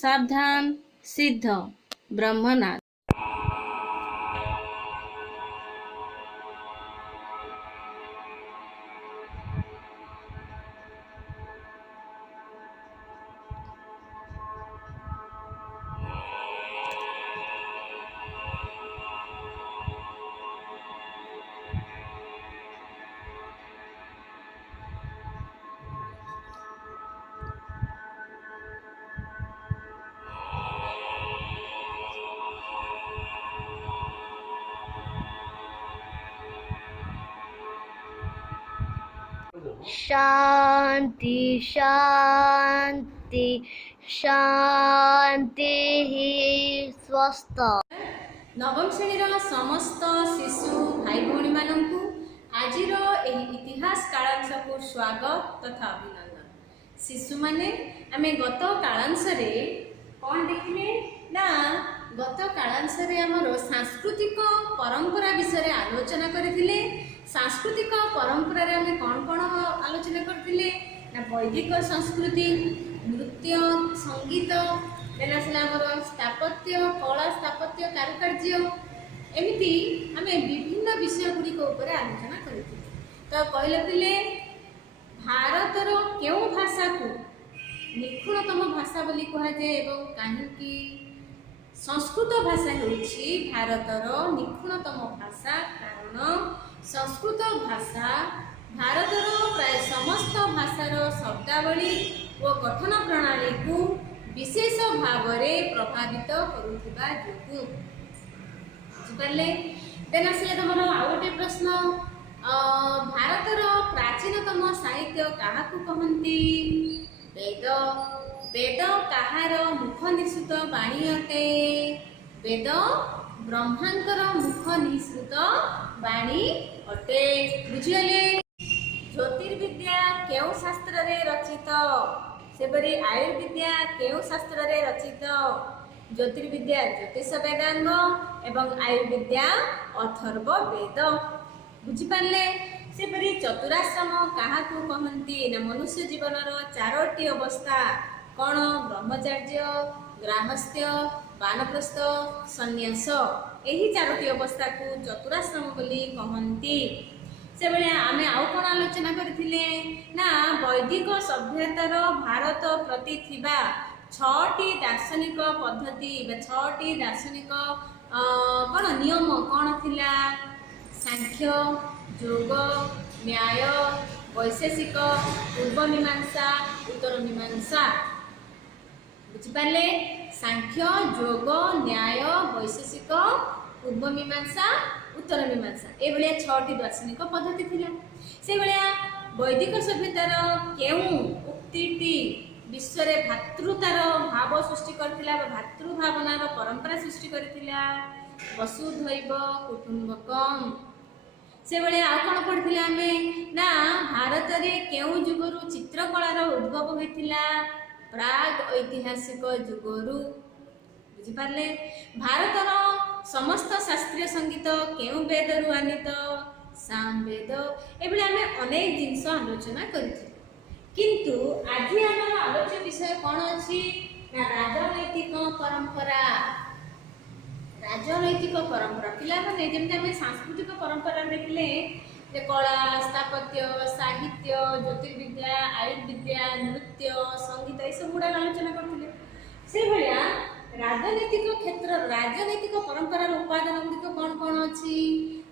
सावधान सिद्ध ब्रह्मनाथ। शांति शांति शांति स्वस्थ। नवम श्रेणी समस्त शिशु भाई भौणी मानू आज इतिहास कालांश को स्वागत तथा अभिनंदन। शिशु माने आमे गत कालांश रे कौन देखिले ना गत कालांश रे हमर सांस्कृतिक परंपरा विषय आलोचना करथिले। सांस्कृतिक परंपरा रे आमे कौन कौन आलोचना करथिले ना वैदिक संस्कृति, नृत्य, संगीत, स्थापत्य कला, स्थापत्य कारुकार्य, एमती आमे विभिन्न विषय गुड़िक आलोचना करथिले। तो कहले पिले भारतर केउ भाषा को निखुणतम भाषा बोली कहा जाए एवं कहीं संस्कृत भाषा होछि भारतर निखुणतम भाषा। कारण संस्कृत भाषा भारतर प्राय समस्त भाषार शब्दावली और गठन प्रणाली को विशेष भाव में प्रभावित करुवा जो बुझिपारे। देन आसले तुम आउ गोटे प्रश्न, भारतर प्राचीनतम साहित्य क्या कहती? वेद। वेद कहार मुख निःसृत वाणी अटे? वेद ब्रह्मांकर मुख निःसृत वाणी अटे। बुझिगले? ज्योतिर्विद्या केउ शास्त्र रे रचित? सेपरी आयुर्विद्या केउ शास्त्र रे रचित? ज्योतिर्विद्या ज्योतिष वेदांग एवं आयुर्विद्या अथर्व वेद। बुझिपारे? सेपरी चतुराश्रम क्या कहती? ना मनुष्य जीवनर चारोटी अवस्था कौन? ब्रह्मचर्य, गृहस्थ्य, वानप्रस्थ, संन्यास, यही चारोटी अवस्था को चतुराश्रम बोली कहती। से बेले आमे आउ कौन आलोचना करथिले ना वैदिक सभ्यतार भारत प्रति थिबा 6टी दार्शनिक पद्धति बा 6टी दार्शनिक कौन नियम कौन थिला? सांख्य, योग, न्याय, वैशेषिक, पूर्व मीमांसा, उत्तर मीमांसा। बुझिपारे? सांख्य, योग, न्याय, वैशेषिक, पूर्व मीमांसा, उत्तर मीमांसा, ए भलिया 6टी दार्शनिक पद्धति थिला। से भलिया वैदिक सभ्यतार केउ उक्तिटी विश्व रे भातृतार भाव सृष्टि करथिला बा भातृभावनार परंपरा सृष्टि करथिला? वसुधैव कुटुंबकम। से भलिया आ कोन पढथिला आमे ना भारत रे केउ जुगरु चित्रकलार उद्भव होइथिला? प्राग ऐतिहासिक जुगरु। बुझिपारे? भारतर समस्त शास्त्रीय संगीत केउ वेदरु आनीत? सामवेद। एबले आमे अनेक जिंस आलोचना करथि। किंतु आज आमर आलोच्य विषय कौन अछि ना राजनैतिक परंपरा। राजनैतिक परंपरा पिला माने जेमते आमे सांस्कृतिक परंपरा देखले जे कला, स्थापत्य, साहित्य, ज्योतिर्विद्या, आयुर्विद्या, नृत्य, संगीत ए सब गुडा आलोचना करथिले। से भलिया राजनैतिक क्षेत्र राजनैतिक परंपरार उपादान गुड़िक कौन कौन अच्छी?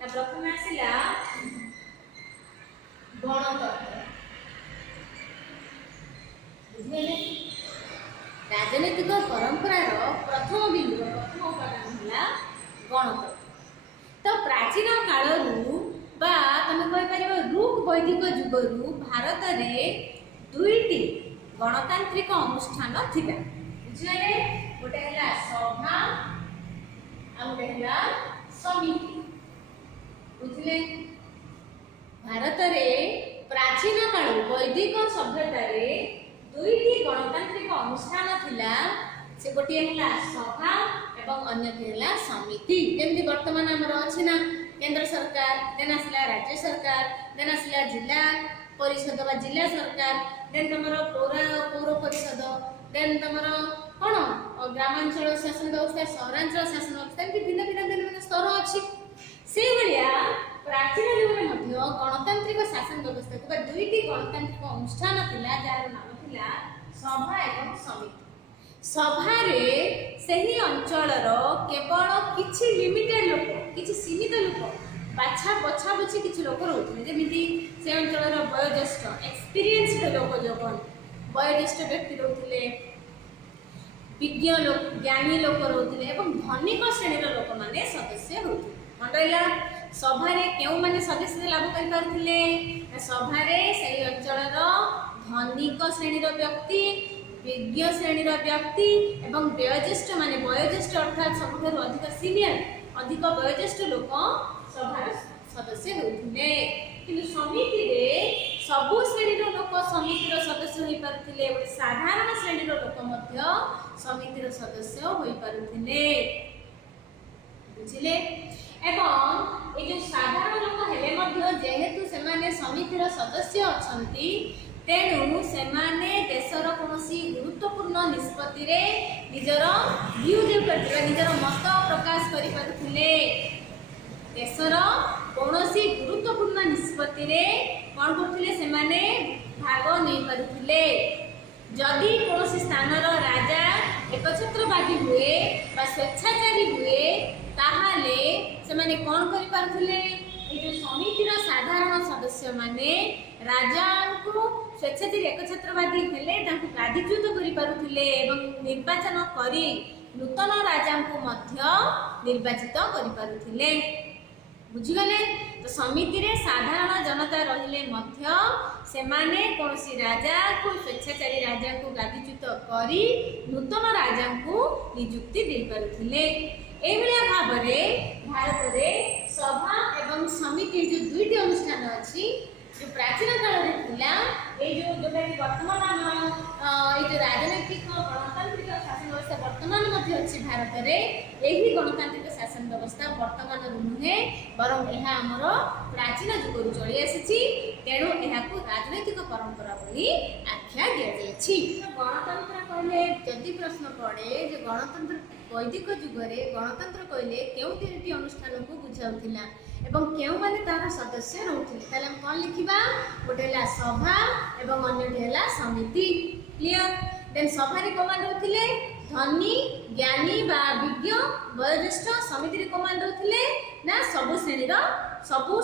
प्रथम आसला गणतंत्र। बुझिले? राजनैतिक परंपरार प्रथम बिंदु प्रथम उपादान है गणतंत्र। तो प्राचीन कालरू बा तुम कह रूप वैदिक जुगरू भारत में 2टी गणतांत्रिक अनुष्ठान थिला। बुझिले? गोटे है सभा आ गोटे है समिति। बुझिले? भारत में प्राचीन काल वैदिक सभ्यता रे 2टी गणतांत्रिक अनुष्ठान थिला। से गोटे है सभा एवं अन्य है समिति। जमी वर्तमान आमर अच्छी ना केंद्र सरकार, देन आसला राज्य सरकार, देन आसला जिला परिषद बा जिला सरकार, देन तुम पौर परिषद, देन तुम କ'ଣ ଗ୍ରାମାଞ୍ଚଳ ଶାସନ ବ୍ୟବସ୍ଥା, ସହରାଞ୍ଚଳ ଶାସନ ବ୍ୟବସ୍ଥା, ଏମିତି ଭିନ୍ନ ଭିନ୍ନ ସ୍ତର ଅଛି। ସେଇଭଳିଆ ପ୍ରାଚୀନ ଯୁଗରେ ମଧ୍ୟ ଗଣତାନ୍ତ୍ରିକ ଶାସନ ବ୍ୟବସ୍ଥାକୁ ବା ଦୁଇଟି ଗଣତାନ୍ତ୍ରିକ ଅନୁଷ୍ଠାନ ଥିଲା, ଯାହାର ନାମ ଥିଲା ସଭା ଏବଂ ସମିତି। ସଭାରେ ସେହି ଅଞ୍ଚଳର କେବଳ କିଛି ଲିମିଟେଡ୍ ଲୋକ, କିଛି ସୀମିତ ଲୋକ, ବଛାବଛି କିଛି ଲୋକ ରହୁଥିଲେ, ଯେମିତି ସେ ଅଞ୍ଚଳର ବୟୋଜ୍ୟେଷ୍ଠ ଏକ୍ସପିରିଏନ୍ସଡ ଲୋକ, ଯୋଉମାନେ ବୟୋଜ୍ୟେଷ୍ଠ ବ୍ୟକ୍ତି ରହୁଥିଲେ, ବିଜ୍ଞ ଲୋକ, ଜ୍ଞାନୀ ଲୋକ ରହୁଥିଲେ ଏବଂ ଧନିକ ଶ୍ରେଣୀର ଲୋକମାନେ ସଦସ୍ୟ ହେଉଥିଲେ। କ'ଣ ରହିଲା? ସଭାରେ କେଉଁମାନେ ସଦସ୍ୟତା ଲାଭ କରିପାରୁଥିଲେ? ସଭାରେ ସେହି ଅଞ୍ଚଳର ଧନିକ ଶ୍ରେଣୀର ବ୍ୟକ୍ତି, ବିଜ୍ଞ ଶ୍ରେଣୀର ବ୍ୟକ୍ତି ଏବଂ ବୟୋଜ୍ୟେଷ୍ଠ, ମାନେ ବୟୋଜ୍ୟେଷ୍ଠ ଅର୍ଥାତ୍ ସବୁଠାରୁ ଅଧିକ ସିନିୟର, ଅଧିକ ବୟୋଜ୍ୟେଷ୍ଠ ଲୋକ ସଭାର ସଦସ୍ୟ ହେଉଥିଲେ। କିନ୍ତୁ ସମିତିରେ ସବୁ ଶ୍ରେଣୀର ଲୋକ ସମିତିର ସଦସ୍ୟ ହୋଇପାରୁଥିଲେ, ଗୋଟେ ସାଧାରଣ ଶ୍ରେଣୀର ଲୋକ ମଧ୍ୟ ସମିତିର ସଦସ୍ୟ ହୋଇପାରୁଥିଲେ। ବୁଝିଲେ? ଏବଂ ଏ ଯେଉଁ ସାଧାରଣ ଲୋକ ହେଲେ ମଧ୍ୟ ଯେହେତୁ ସେମାନେ ସମିତିର ସଦସ୍ୟ ଅଛନ୍ତି, ତେଣୁ ସେମାନେ ଦେଶର କୌଣସି ଗୁରୁତ୍ୱପୂର୍ଣ୍ଣ ନିଷ୍ପତ୍ତିରେ ନିଜର ଭ୍ୟୁ ଦେଇପାରୁଥିଲେ, ନିଜର ମତ ପ୍ରକାଶ କରିପାରୁଥିଲେ। ଦେଶର କୌଣସି ଗୁରୁତ୍ୱପୂର୍ଣ୍ଣ ନିଷ୍ପତ୍ତିରେ କ'ଣ କରୁଥିଲେ? ସେମାନେ ଭାଗ ନେଇପାରୁଥିଲେ। ଯଦି କୌଣସି ସ୍ଥାନର ରାଜା ଏକଛତ୍ରବାଦୀ ହୁଏ ବା ସ୍ୱେଚ୍ଛାଚାରୀ ହୁଏ, ତାହେଲେ ସେମାନେ କ'ଣ କରିପାରୁଥିଲେ? এই যে সমিতির সাধারণ সদস্য মানে রাজাকে স্বেচ্ছাচারী একছত্রবাদী হেলে তাকে গাদিচ্যুত করে পারুলে এবং নির্বাচন করে নূতন রাজাকে মধ্য নির্বাচিত করে পারুলে। বুঝিগলে? তো সমিতিরে সাধারণ জনতা রহিলে মধ্য সেমানে কোনসি রাজাকে স্বেচ্ছাচারী রাজাকে গাদিচ্যুত করে নূতন রাজাকে নিযুক্তি দেই পারুলে। এইভাবে ভাবে ভারতের সভা এবং সমিতি যে দুইটি অনুষ্ঠান আছে, যে প্রাচীন কাଳରେ ଥିଲା, এই যে ଯୋଉଟାକି ବର୍ତ୍ତମାନ ଆମର এই যে ରାଜନୈତିକ ଗଣତାନ୍ତ୍ରିକ ଶାସନ ବ୍ୟବସ୍ଥା ବର୍ତ୍ତମାନ ମଧ୍ୟ ଅଛି ଭାରତରେ, ଏହି ଗଣତାନ୍ତ୍ରିକ ଶାସନ ବ୍ୟବସ୍ଥା ବର୍ତ୍ତମାନରୁ ନୁହେଁ, ବରଂ ଏହା ଆମର ପ୍ରାଚୀନ ଯୁଗରୁ ଚଳି ଆସିଛି। ତେଣୁ ଏହାକୁ ରାଜନୈତିକ ପରମ୍ପରା ବୋଲି ଆଖ୍ୟା ଦିଆଯାଇଛି। ଗଣତନ୍ତ୍ର କହିଲେ ଯଦି ପ୍ରଶ୍ନ ପଡ଼େ ଯେ ଗଣତନ୍ତ୍ର ବୈଦିକ ଯୁଗରେ ଗଣତନ୍ତ୍ର କହିଲେ କେଉଁ ତିନିଟି ଅନୁଷ୍ଠାନକୁ ବୁଝାଉଥିଲା ଏବଂ କେଉଁମାନେ ତାହାର ସଦସ୍ୟ ରହୁଥିଲେ, ତାହେଲେ ଆମେ କ'ଣ ଲେଖିବା? ଗୋଟେ ହେଲା ସଭା ଏବଂ ଅନ୍ୟଟି ହେଲା ସମିତି। କ୍ଲିୟର? ଦେନ୍ ସଭାରେ କୋଉମାନେ ରହୁଥିଲେ? ଧନୀ, ଜ୍ଞାନୀ ବା ବିଜ୍ଞ, ବୟୋଜ୍ୟେଷ୍ଠ। ସମିତିରେ କୋଉମାନେ ରହୁଥିଲେ? ନା ସବୁ ଶ୍ରେଣୀର, ସବୁ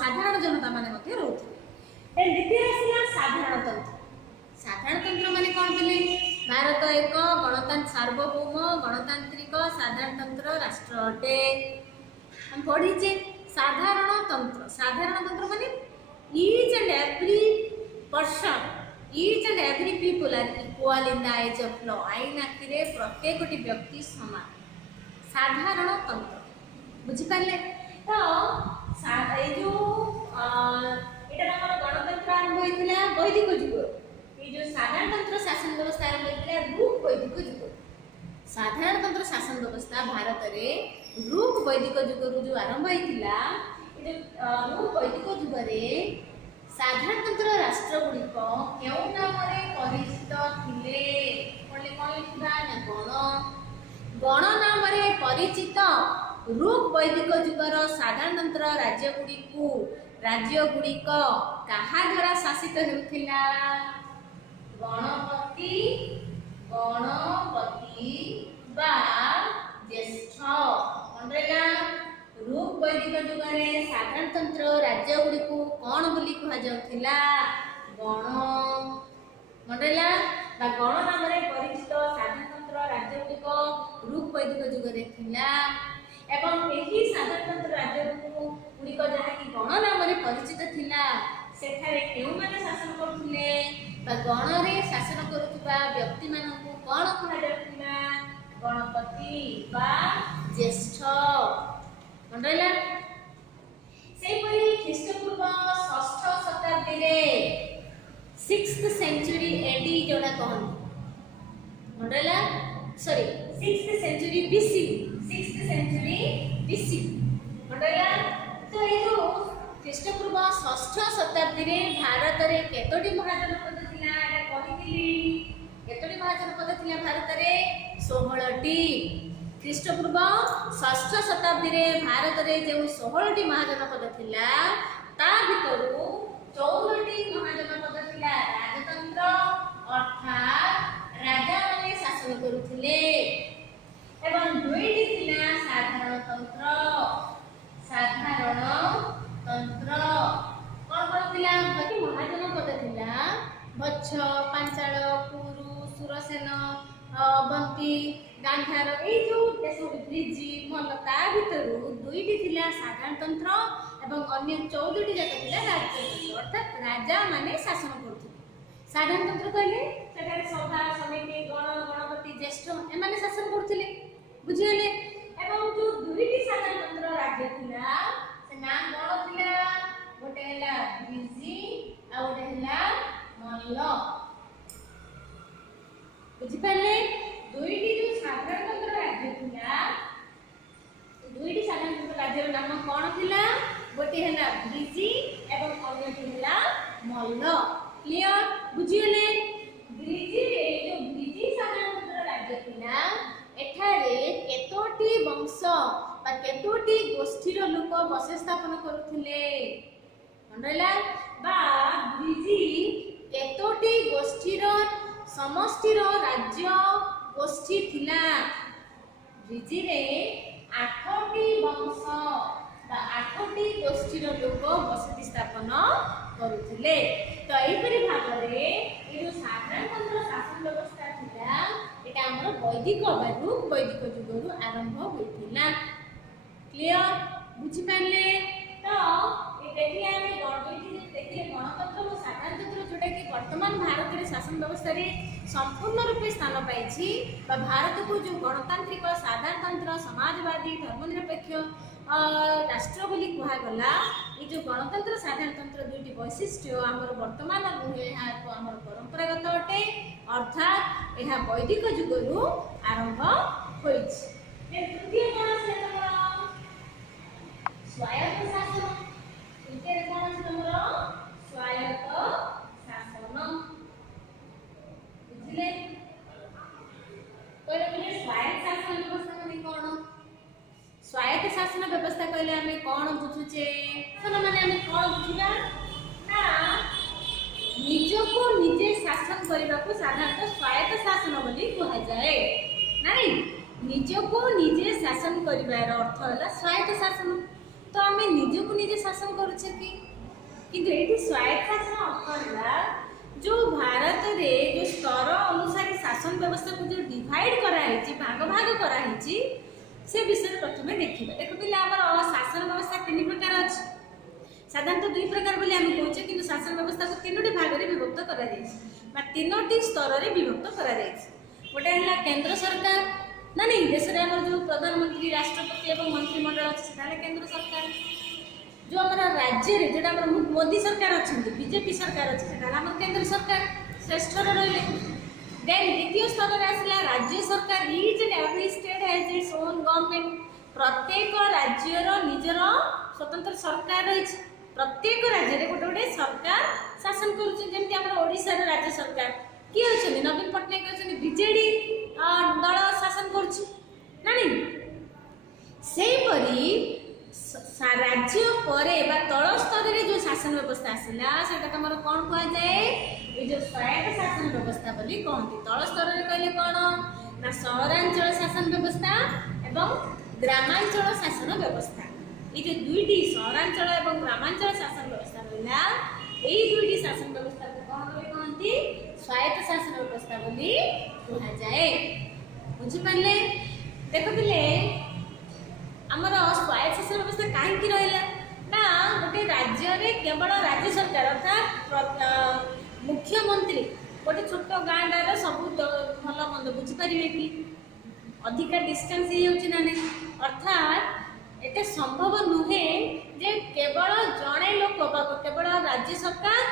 ସାଧାରଣ ଜନତା ମାନେ ମଧ୍ୟ ରହୁଥିଲେ। ଦେନ୍ ଦ୍ୱିତୀୟ ଆସିଲା ସାଧାରଣତନ୍ତ୍ର। ସାଧାରଣତନ୍ତ୍ର ମାନେ କ'ଣ କଲେ? ଭାରତ ଏକ ସାର୍ବଭୌମ ଗଣତାନ୍ତ୍ରିକ ସାଧାରଣତନ୍ତ୍ର ରାଷ୍ଟ୍ର ଅଟେ। ଆମେ ପଢିଛେ ସାଧାରଣତନ୍ତ୍ର। ସାଧାରଣତନ୍ତ୍ର ମାନେ each and every person, each and every people are equal in the eyes of law. ଆଇନ ଆଖିରେ ପ୍ରତ୍ୟେକଟି ବ୍ୟକ୍ତି ସମାନ। ସାଧାରଣତନ୍ତ୍ର ବୁଝିପାରିଲେ? ତ ଏଇ ଯୋଉ ଏଇଟା ଆମର ଗଣତନ୍ତ୍ର ଆରମ୍ଭ ହୋଇଥିଲା ବୈଦିକ ଯୁଗ। এই যে সাধারণতন্ত্র শাসন ব্যবস্থা আরম্ভ হয়েছিল রূপ বৈদিক যুগ। সাধারণতন্ত্র শাসন ব্যবস্থা ভারতের রূপ বৈদিক যুগরু যে আরম্ভ হয়েছিল, রূপ বৈদিক যুগরে সাধারণতন্ত্র রাষ্ট্রগুড়িক কেউ নামে পরিচিত ଥିଲେ? বললে কোন লিখিবা? না গণ। গণ নামে পরিচিত রূপ বৈদিক যুগর সাধারণতন্ত্র রাজ্যগুড়িক কাহা দ্বারা শাসিত হেউথিলা? গণপতি বা জ্যেষ্ঠ। মন্ডলা রূপ বৈদিক যুগরে সাধারণতন্ত্র রাজ্যগুড়িক কଣ ବୋଲି କୁହାଯାଉଥିଲା? ଗଣ। ମଣ୍ଡଲା বা ଗଣ ନାମରେ ପରିଚିତ ସାଧାରଣତନ୍ତ୍ର ରାଜ୍ୟଗୁଡ଼ିକ ରୂପ ବୈଦିକ ଯୁଗରେ ଥିଲା ଏବଂ ଏହି ସାଧାରଣତନ୍ତ୍ର ରାଜ୍ୟଗୁଡ଼ିକ ଯାହାକି ଗଣ ନାମରେ ପରିଚିତ ଥିଲା, ସେଠାରେ କେଉଁମାନେ ଶାସନ କରୁଥିଲେ ବା ଗଣରେ ଶାସନ କରୁଥିବା ବ୍ୟକ୍ତିମାନଙ୍କୁ କ'ଣ କୁହାଯାଉଥିଲା? ଗଣପତି ବା ଜ୍ୟେଷ୍ଠ। ମଣ୍ଡଲା ସେହିପରି ଖ୍ରୀଷ୍ଟପୂର୍ବ 6ଠ ଶତାବ୍ଦୀରେ 6th century AD ଯୋଉଟା କହନ୍ତି, ମଣ୍ଡଲା ସରି 6th century BC, 6th century BC। Mandla ତ ଏଇ ଯୋଉ ଖ୍ରୀଷ୍ଟପୂର୍ବ 6ଠ ଶତାବ୍ଦୀରେ ଭାରତରେ କେତୋଟି ମହାଜନପଦ ଥିଲା? ଏଟା କହିଥିଲି। କେତୋଟି महाजनपद थिला भारत रे 16टी ख्रीष्टपूर्व 6ठ शताब्दी रे भारत रे जो 16टी महाजनपद थिला ता भितरु 14टी महाजनपद थिला राजतंत्र अर्थात राजा माने शासन करुथिले एवं 2टी थिला साधारण तंत्र कौन थिला महाजनपद थिला बच्छ पांचाल कुरु सुरसेन बंती गांधार ए जो देश ब्रिजी मलता भितरु 2टी थिला साधारण तंत्र एवं अन्य 14टी जाक थिला राजतंत्र अर्थात राजा माने शासन करथि साधारण तंत्र कहले सेठारे सभा समिति गण गणपति ज्येष्ठ एमाने शासन करथिले बुझिले एवं जो 2टी साधारण तंत्र राज्य थिला से नाम गण थिला गोटे हला ब्रिजी आ गोटे हला मल्ल बुझि पाले 2टी जो साधारण तंत्र राज्य थिला 2टी साधारण तंत्र राज्यर नाम कोन थिला गोटे हला ब्रिजी एवं अन्यटी हला मल्ल क्लियर बुझिले ब्रिजी रे जो ब्रिजी साधारण तंत्र राज्य थिला एठारे केतोटी वंश बा केतोटी गोष्ठीर लोक बसे स्थापन करुथिले मंडला बा ब्रिजी केतोटी गोष्ठीर समष्टिर राज्य गोष्ठी थिला ब्रिजी रे 8टी वंश बा 8टी गोष्ठीर लोक बसति स्थापन करुथिले तो एहिपरि भागरे ए जो साधारण तंत्र शासन व्यवस्था थिला एटा हमर वैदिक युगरु आरंभ होइथिला क्लियर बुझि पाले तो ए देखिए हमें देखिए गणतंत्र और साधारण तंत्र जोटा कि वर्तमान भारत रे शासन व्यवस्था रे संपूर्ण रूपे स्थान पाइछि बा भारत को जो गणतांत्रिक साधारण तंत्र समाजवादी धर्मनिरपेक्ष राष्ट्र बोली कहा गला ये जो गणतंत्र साधारण तंत्र 2टी वैशिष्ट्य हमर वर्तमान हमर परंपरागत अटे अर्थात यह वैदिक युगरु आरंभ होइछि ए तृतीय कोन से स्वायत्त शासन तृतीय कोन से हमर स्वायत्त शासन बुझिले कोइ स्वायत्त शासन व्यवस्था माने कोन स्वायत्त शासन व्यवस्था कहले हमें कौन बुझुचे शासन माने हमें कौन बुझिबा ना निजको निजे शासन करबा को साधारणतः स्वायत्त शासन बोली कहा जाए नहीं निजको निजे शासन करिवार अर्थ होला स्वायत्त शासन तो हमें निजको निजे शासन करूचे कि किंतु एठी स्वायत्त शासन अर्थ होला जो भारत रे जो स्तर अनुसार शासन व्यवस्था को जो डिवाइड करा है भाग भाग करा है से विषय प्रथमे देखिबा देखो पिले हमर शासन व्यवस्था 3 प्रकार अछि साधारणतः 2 प्रकार बोली हम कहूचे किंतु शासन व्यवस्था को 3टी भाग रे विभक्त करा जायछि बा 3टी स्तर रे विभक्त करा जायछि गोटे हला केंद्र सरकार ना नहीं देश रे हमर जो प्रधानमंत्री राष्ट्रपति एवं मंत्रिमंडल अछि सेटा केंद्र सरकार जो हमर राज्य रे जेटा हमर मोदी सरकार अछि बीजेपी सरकार अछि सेटा हमर केंद्र सरकार श्रेष्ठ रहले देन द्वितीय स्तर रे आसला राज्य सरकार each and every state has its own government प्रत्येक राज्यर निजर स्वतंत्र सरकार रही प्रत्येक राज्य रे गोटे गोटे सरकार शासन करूछ जेमति हमर ओडिसा रे राज्य सरकार की होछन नवीन पटनायक होछन बीजेडी दल शासन करूछ नानी सेही परी राज्य परे बा तल स्तर रे जो शासन व्यवस्था आसिला सेटा हमर कोन कहै जाय ए जो स्वायत्त शासन व्यवस्था बोली कहती तल स्तर रे कहले कोन ना सहरांचल शासन व्यवस्था एवं ग्रामांचल शासन व्यवस्था ये जो 2टी सहरांचल एवं ग्रामांचल शासन व्यवस्था रहला एई 2टी शासन व्यवस्था को कोन बोली कहती स्वायत्त शासन व्यवस्था बोली कहा जाए बुझि पाले देखो पिले हमर स्वायत्त शासन व्यवस्था काहे की रहला ना गोटे राज्य रे केवल राज्य सरकार अर्थात मुख्यमंत्री गोटे छोट गाँडार सब भल मंद बुझीपारे कि अधिका डिस्टेंस ना नहीं अर्थात एते संभव नुहे जे केवल जड़े लोक केवल राज्य सरकार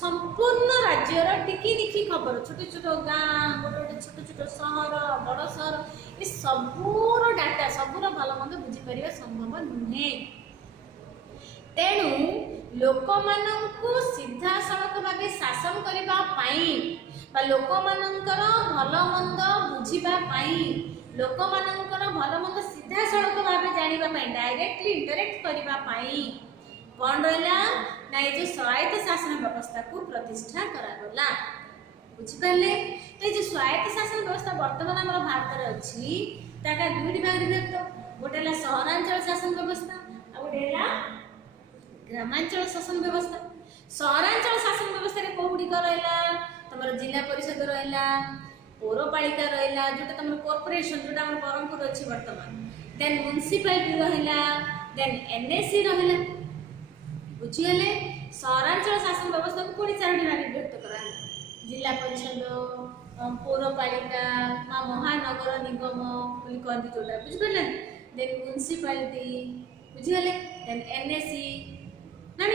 संपूर्ण राज्यर टिकी निखी खबर छोट छोट गाँ गोटे छोट छोट सहर बड़ सहर ये सबूर डाटा सबूर भल मंद बुझीपारे संभव नुहे तेणु लोक मानकु सीधा सड़क भाव शासन करने बा लोकमानंकर भल मंद बुझिबा पाई लोकमानंकर भल मंद सीधा सड़क भावे जानिबा पाई डायरेक्टली इंटरेक्ट करिबा पाई कौन रहा ना ये जो स्वायत्त शासन व्यवस्था को प्रतिष्ठा करागला बुझिपारे। तो ये जो स्वायत्त शासन व्यवस्था वर्तमान आम भारत में अच्छी ताका दुईटी भाग विभक्त गोटे है सहरांचल शासन व्यवस्था आ गोटे है ग्रामांचल शासन व्यवस्था। सहरांचल शासन व्यवस्था रे कोगुड़ी रहा तुम जिला परिषद रहा पौरपालिका रहा जोटा तुम कॉर्पोरेशन जोटा हम ब्रह्मपुर अच्छी वर्तमान देन म्युनिसिपालिटी रहा देन एनएससी रहा बुझीगले। सहरांचल शासन व्यवस्था को पुणी चारोटी भाग विभक्त करा जिला परिषद पौरपालिका महानगर निगम बोली कहती जोटा बुझिपारे देन म्युनिसिपालिटी बुझीगले देन एनएससी ना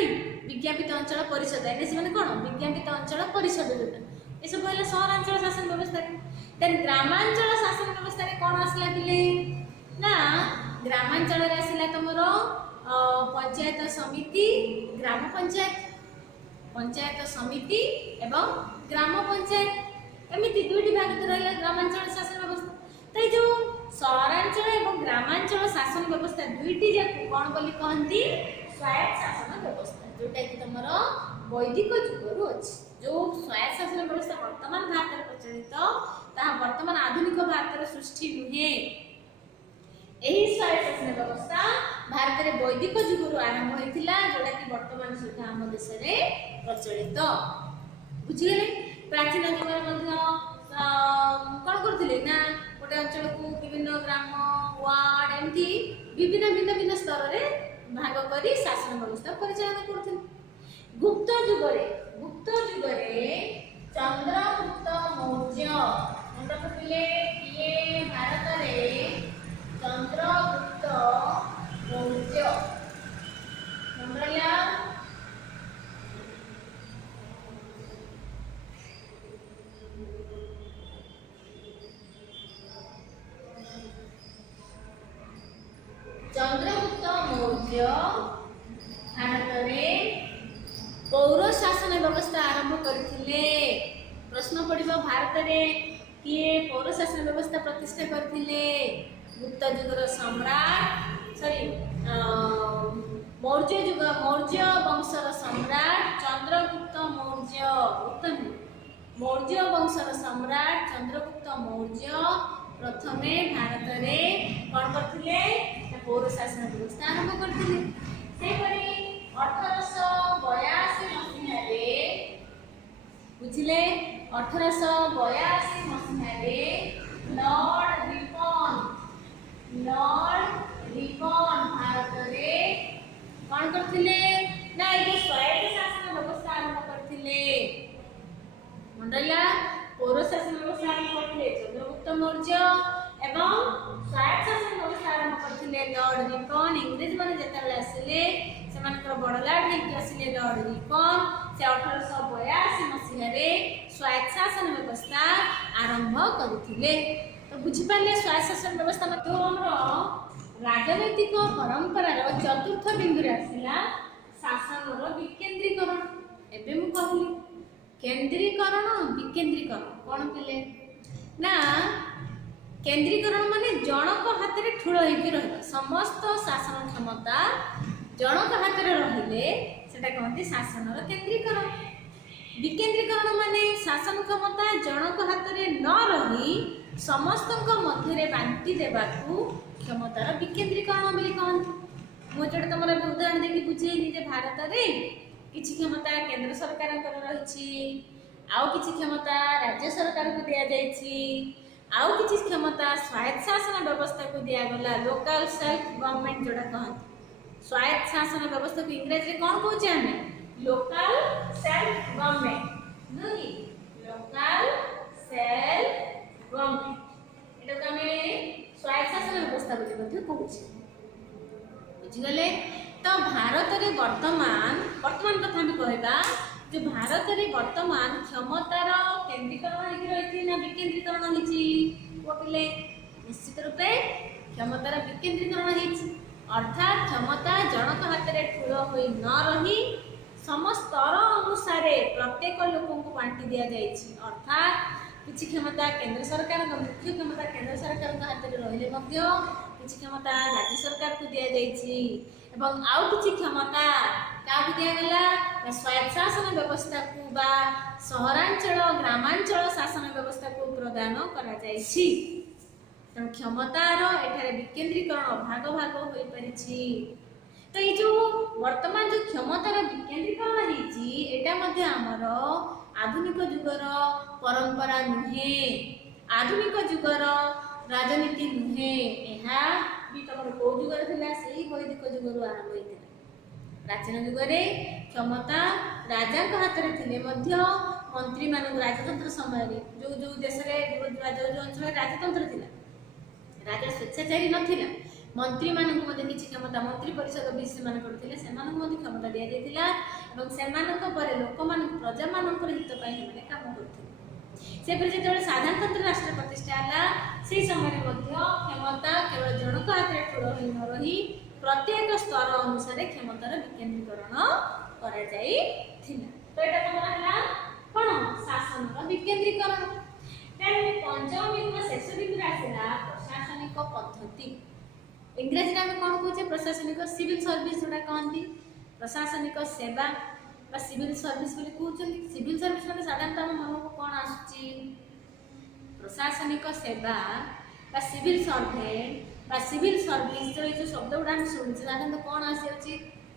विज्ञापित अंचल परिषद एनएससी माने कौन विज्ञापित अंचल परिषद जोटा ये सब है सहरांचल शासन व्यवस्था। देन ग्रामांचल शासन व्यवस्था कौन आसला कि ना ग्रामांचल आसला तुमर पंचायत समिति ग्राम पंचायत समिति एवं ग्राम पंचायत एमती दुईटी भाग रहा ग्रामांचल शासन व्यवस्था। तो जो सहरांचल एवं ग्रामांचल शासन व्यवस्था दुईटी जाक कौन बोली कहती स्वायत्त शासन व्यवस्था जोटा कि तुम वैदिक जुगरू अच्छी जो स्वायत्त शासन व्यवस्था वर्तमान भारत में प्रचलित वर्तमान आधुनिक भारत में सृष्टि नुहे। यही स्वायत्त शासन व्यवस्था भारत में वैदिक जुगरू आरंभ होता जोटा कि वर्तमान सुधा आम देश में प्रचलित बुझीगले। प्राचीन जुग कौन करते ना गोटे अंचल को विभिन्न ग्राम वार्ड एमती विभिन्न भिन्न भिन्न स्तर में भाग करी शासन व्यवस्था परिचालन करते। गुप्त जुगरे चंद्रगुप्त मौर्य किए भारत में चंद्रगुप्त मौर्य चंद्रगुप्त मौर्य भारत में पौर शासन व्यवस्था आरंभ करथिले। प्रश्न पड़िबा भारत में किए पौर शासन व्यवस्था प्रतिष्ठा करथिले गुप्त जुगर सम्राट मौर्य वंशर सम्राट चंद्रगुप्त मौर्य वंशर सम्राट चंद्रगुप्त मौर्य प्रथमे भारत में कौन करथिले पौर शासन व्यवस्था आरंभ करथिले। सेपरि 1882 मसीहारे बुझिले 1882 मसीहारे लॉर्ड रिपन भारत में कौन करथिले ना ये स्वायत्त शासन व्यवस्था आरंभ करथिले। मंडला पौर शासन व्यवस्था आरंभ करथिले चंद्रगुप्त मौर्य एवं स्वायत्त शासन व्यवस्था आरंभ करथिले लॉर्ड रिपन। इंग्रेज माने जेतेबेले आसिले सेमानकर बड़ लाड हेकि आसिले लॉर्ड रिपन से 1882 मसीहारे स्वायत्त शासन व्यवस्था आरंभ करथिले। तो बुझी पाले स्वायत्त शासन व्यवस्था में तो हमरो राजनैतिक परंपरार चतुर्थ बिंदु आसला शासन विकेंद्रीकरण। एबे मु कहली केंद्रीकरण विकेंद्रीकरण कौन पिले ना केंद्रीकरण माने जनक हाथ में ठूल होगी रहा समस्त शासन क्षमता जनक हाथ में रहिले सेटा कहते शासन केंद्रीकरण। विकेंद्रीकरण माने शासन क्षमता जनक हाथ में न रही समस्त मध्य बांटी देवाकू क्षमतार विकेंद्रीकरण बोली कहते। मुझे तुम उदाहरण देखी बुझेली भारत में किसी क्षमता केंद्र सरकार रही आउ किसी क्षमता राज्य सरकार को दि जाइए आउ किसी क्षमता स्वायत्त शासन व्यवस्था को दिगला लोकल सेल्फ गवर्नमेंट जोड़ा कहते। स्वायत्त शासन व्यवस्था को इंग्रेजी में कौन कहे आम लोकल सेल्फ गवर्नमेंट नुह लोकल सेल्फ गवर्नमेंट एटा को स्वायत्त शासन व्यवस्था बोली कहूँ बुझीगले। तो भारत में वर्तमान कथा भी कहवा जो भारत में वर्तमान क्षमतार केंद्रीकरण रही ना विकेंद्रीकरण होते निश्चित रूपे क्षमतार विकेंद्रीकरण अर्थात क्षमता जनक हाथ में ठूल हो न रही ସମସ୍ତ ସ୍ତର ଅନୁସାରେ ପ୍ରତ୍ୟେକ ଲୋକଙ୍କୁ ବାଣ୍ଟି ଦିଆଯାଇଛି। ଅର୍ଥାତ୍ କିଛି କ୍ଷମତା କେନ୍ଦ୍ର ସରକାରଙ୍କ ମୁଖ୍ୟ କ୍ଷମତା କେନ୍ଦ୍ର ସରକାରଙ୍କ ହାତରେ ରହିଲେ ମଧ୍ୟ କିଛି କ୍ଷମତା ରାଜ୍ୟ ସରକାରକୁ ଦିଆଯାଇଛି ଏବଂ ଆଉ କିଛି କ୍ଷମତା କାହାକୁ ଦିଆଗଲା ନା ସ୍ୱାୟତ୍ତ ବ୍ୟବସ୍ଥାକୁ ବା ସହରାଞ୍ଚଳ ଗ୍ରାମାଞ୍ଚଳ ଶାସନ ବ୍ୟବସ୍ଥାକୁ ପ୍ରଦାନ କରାଯାଇଛି। ତେଣୁ କ୍ଷମତାର ଏଠାରେ ବିକେନ୍ଦ୍ରୀକରଣ ଭାଗ ଭାଗ ହୋଇପାରିଛି। ତ ଏଇ ଯେଉଁ ବର୍ତ୍ତମାନ ଯେଉଁ କ୍ଷମତାର ବିକେନ୍ଦ୍ରୀକରଣ ହେଇଛି ଏଇଟା ମଧ୍ୟ ଆମର ଆଧୁନିକ ଯୁଗର ପରମ୍ପରା ନୁହେଁ, ଆଧୁନିକ ଯୁଗର ରାଜନୀତି ନୁହେଁ। ଏହା ବି ତମର କୋଉ ଯୁଗରେ ଥିଲା? ସେଇ ବୈଦିକ ଯୁଗରୁ ଆରମ୍ଭ ହୋଇଥିଲା। ପ୍ରାଚୀନ ଯୁଗରେ କ୍ଷମତା ରାଜାଙ୍କ ହାତରେ ଥିଲେ ମଧ୍ୟ ମନ୍ତ୍ରୀମାନଙ୍କୁ ରାଜତନ୍ତ୍ର ସମୟରେ ଯେଉଁ ଯେଉଁ ଦେଶରେ ଯେଉଁ ଅଞ୍ଚଳରେ ରାଜତନ୍ତ୍ର ଥିଲା, ରାଜା ସ୍ୱେଚ୍ଛାଚାରୀ ନଥିଲା, ମନ୍ତ୍ରୀମାନଙ୍କୁ ମଧ୍ୟ କିଛି କ୍ଷମତା ମନ୍ତ୍ରୀ ପରିଷଦ ବି ସେମାନଙ୍କର ଥିଲେ, ସେମାନଙ୍କୁ ମଧ୍ୟ କ୍ଷମତା ଦିଆଯାଇଥିଲା ଏବଂ ସେମାନଙ୍କ ପରେ ଲୋକମାନଙ୍କୁ ପ୍ରଜାମାନଙ୍କର ହିତ ପାଇଁ ସେମାନେ କାମ କରୁଥିଲେ। ସେପରି ଯେତେବେଳେ ସାଧାରଣତନ୍ତ୍ର ରାଷ୍ଟ୍ର ପ୍ରତିଷ୍ଠା ହେଲା ସେହି ସମୟରେ ମଧ୍ୟ କ୍ଷମତା କେବଳ ଜଣଙ୍କ ହାତରେ ଠୁଳ ହୋଇ ନ ରହି ପ୍ରତ୍ୟେକ ସ୍ତର ଅନୁସାରେ କ୍ଷମତାର ବିକେନ୍ଦ୍ରୀକରଣ କରାଯାଇଥିଲା। ତ ଏଇଟା ତମର ହେଲା କ'ଣ? ଶାସନର ବିକେନ୍ଦ୍ରୀକରଣ। ପଞ୍ଚମ ବିନ୍ଦୁ ଶେଷ ବିନ୍ଦୁରେ ଆସିଲା ପ୍ରଶାସନିକ ପଦ୍ଧତି। ଇଂରାଜୀରେ ଆମେ କ'ଣ କହୁଛେ? ପ୍ରଶାସନିକ ସିଭିଲ ସର୍ଭିସ ଯୋଉଟା କହନ୍ତି, ପ୍ରଶାସନିକ ସେବା ବା ସିଭିଲ ସର୍ଭିସ ବୋଲି କହୁଛନ୍ତି। ସିଭିଲ ସର୍ଭିସ ମାନେ ସାଧାରଣତଃ ଆମ ମନକୁ କ'ଣ ଆସୁଛି? ପ୍ରଶାସନିକ ସେବା ବା ସିଭିଲ ସର୍ଭେଣ୍ଟ ବା ସିଭିଲ ସର୍ଭିସ ଏଇ ଯେଉଁ ଶବ୍ଦ ଗୁଡ଼ା ଆମେ ଶୁଣୁଛେ ସାଧାରଣତଃ କ'ଣ ଆସିଯାଉଛି?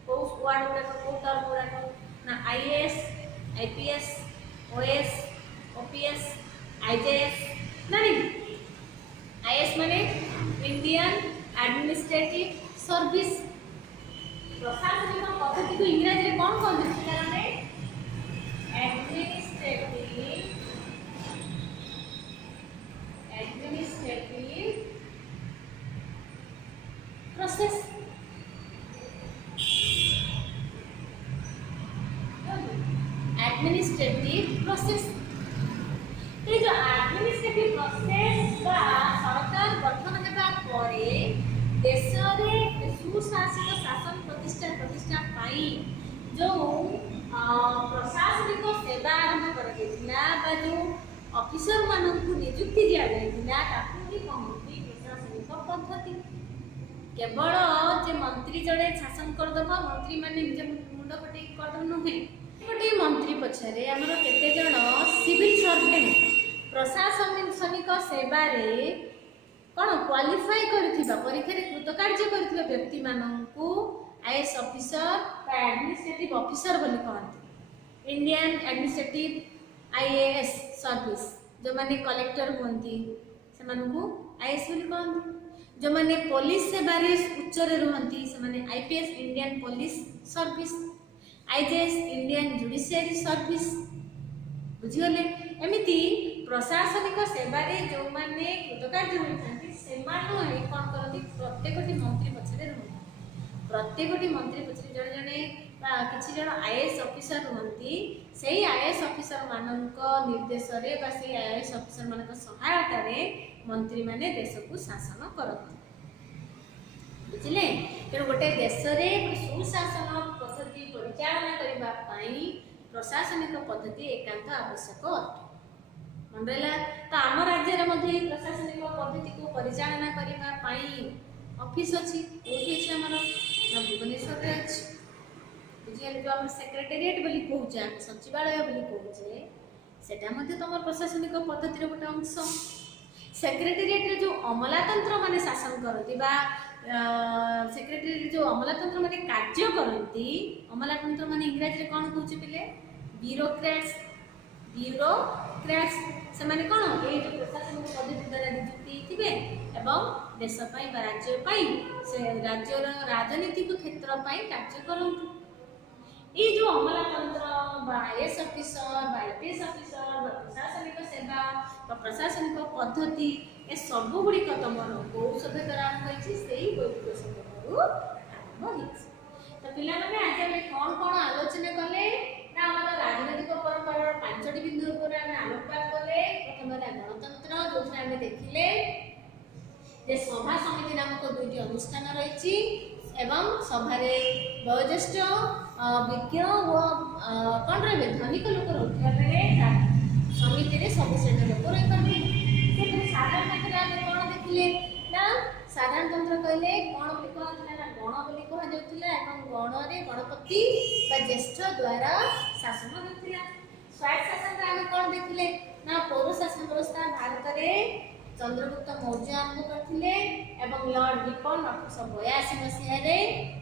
କେଉଁ ୱାର୍ଡ ଗୁଡ଼ାକ କେଉଁ ଟର୍ମ ଗୁଡ଼ାକ? ନା ଆଇଏଏସ୍, ଆଇପିଏସ୍, ଓଏସ୍, ଓପିଏସ୍, ଆଇଜେଏସ୍। ନାଇଁ, ଆଇଏଏସ୍ ମାନେ ଇଣ୍ଡିଆନ ଆଡମିନିଷ୍ଟ୍ରେଟିଭ ସର୍ଭିସ। ପ୍ରଶାସନିକ ପଦ୍ଧତିକୁ ଇଂରାଜୀରେ କ'ଣ କହନ୍ତି? ପିଲାମାନେ administrative process। administrative process ये जो administrative process बा सरकार गठन हेबा परे देश रे सुशासित शासन प्रतिष्ठा पाई जो प्रशासनिक सेवा आरंभ कराଯାଇଥିଲା बा जो ऑफिसर माननकु नियुक्ति दिया जायतिला ताकू ही कहନ୍ତି प्रशासनिक पद्धति। केवल जे मंत्री जड़े शासन करदब, मंत्री माने निज मुंड फटे करदब नुहे। गोटे मंत्री पछरे हमर केते जण सिविल सर्वेंट प्रशासनिक सेवा रे कोन क्वालिफाई करथिबा परीक्षा रे कृतकार्य करथिबा व्यक्ति माननकु आईएएस ऑफिसर बा एडमिनिस्ट्रेटिव ऑफिसर बोली कहନ୍ତି। इंडियन एडमिनिस्ट्रेटिव आईएएस सर्विस जो माने कलेक्टर होती से आईएएस बोली कहନ୍ତି। जो माने पुलिस सेवा रे उच्च रे रहंती से माने IPS Indian police service, IJS Indian judiciary service. बुझिगले? एमिति प्रशासनिक सेवा रे जो माने कृतकार्य होइथांती से मानो ए कोन करती प्रत्येकटी मंत्री पछरे रहंती। प्रत्येकटी मंत्री पछरे जणे जणे किछि जण आईएएस ऑफिसर रहंती। सेही आईएएस ऑफिसर मानक निर्देश रे बा सेही आईएएस ऑफिसर मानक सहायता रे मंत्री माने देश को शासन करती। बुझिले? तेणु गोटे देश रे सुशासन पद्धति परिचालना करबा पई प्रशासनिक पद्धति एकांत आवश्यक अटे। मन रहला तो आम राज्य रे मध्ये प्रशासनिक पद्धति को परिचालना करबा पई ऑफिस अछि। ओठी अछि हमर ना भुवनेश्वर रे अछि। बुझिले? जो हम सेक्रेटेरिएट बोली कहूचे, सचिवालय बोली कहूचे, सेटा मध्ये तमर प्रशासनिक पद्धति रे गोटे अंश। सेक्रेटेरिएट रे जो अमलातंत्र माने शासन करती बा सेक्रेटेरिएट जो अमलातंत्र माने कार्य करती, अमलातंत्र माने इंग्रजी रे कोन कहूचे पिले? ब्यूरोक्रेट्स। ब्यूरोक्रेट्स से माने कोन ए जो प्रशासनिक पद्धति द्वारा नियुक्ति थिबे एवं देश पई बा राज्य पई से राज्यर राजनीतिक क्षेत्र पई कार्य करंती। ये जो अमलातंत्र आईएएस ऑफिसर आईपीएस ऑफिसर प्रशासनिक सेवा प्रशासनिक पद्धति ए सब गुड़िक तुम कौ सभ्यता आरंभ होती वैदिक सभ्यता आरंभ हो। तो पिला माने आज आम कौन कौन आलोचना कले ना आम राजनैतिक परंपरा 5टी बिंदु पर आलोकपात कले। प्रथम गणतंत्र जो आम देखिले जे सभा समिति नामक 2टी अनुष्ठान रही एवं सभारे वयोज्येष्ठ विज्ञ व कौन रहे धनिक लोक रहुଥିବା बेले समिति सब श्रेणी लोक रही साधारणतंत्र आम कौन देखिले ना साधारणतंत्र कहले कौन बोली कहला ना गण बोली कह जाउतिला एवं गणरे गणपति बा ज्येष्ठ द्वारा शासन होतिला। स्वायत्त शासन आम कौन देखिले ना पौर शासन व्यवस्था भारत में चंद्रगुप्त मौर्य आरंभ करथिले एवं लॉर्ड रिपन 1882 मसीह रे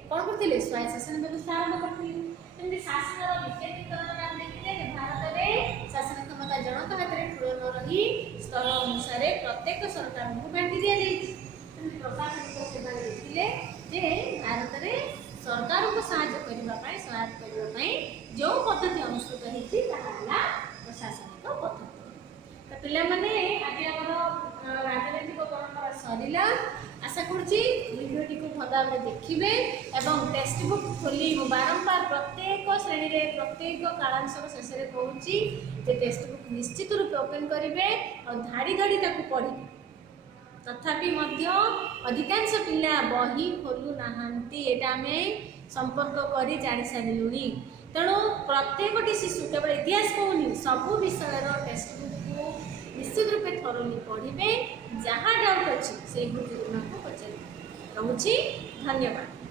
कौन करथिले स्वायत्त शासन व्यवस्था आरंभ करथिले। एमती शासनर विकेंद्रीकरण नाम देखिले जे भारत में शासन क्षमता जनक हाथ रे ठूल न रही स्तर अनुसार प्रत्येक सरकार को बांटी दिया जाइछि। एमती प्रशासनिक सेवा देखिले जे भारत रे सरकार को सहायता करबा पई सहायता करबा पई जो पद्धति अनुसृत हेछि ताहा हला प्रशासनिक पद्धति। तो पिला माने आज हमर राजनीतिक परंपरा सरिला आशा करुच्ची भिडियोटी को भल भाव देखिए एवं टेक्स्ट बुक खोली बारंबार प्रत्येक श्रेणी में प्रत्येक कालांश शेष में कहूँ टेक्स्ट बुक निश्चित रूप ओपन करेंगे और धाड़ी धाड़ी ताकू पढ़े तथापि मध्य अधिकांश पिला बही खोलु नाहांती एटा आमे संपर्क करी जानि सारिलुनी। तेणु प्रत्येकटी शिशु केवल इतिहास कहूनी सबू विषय टेक्स्ट बुक को निश्चित रूपे थरोली पढ़े जहाँ डाउट अच्छी से गुरुजी को पचार। रहुछि धन्यवाद।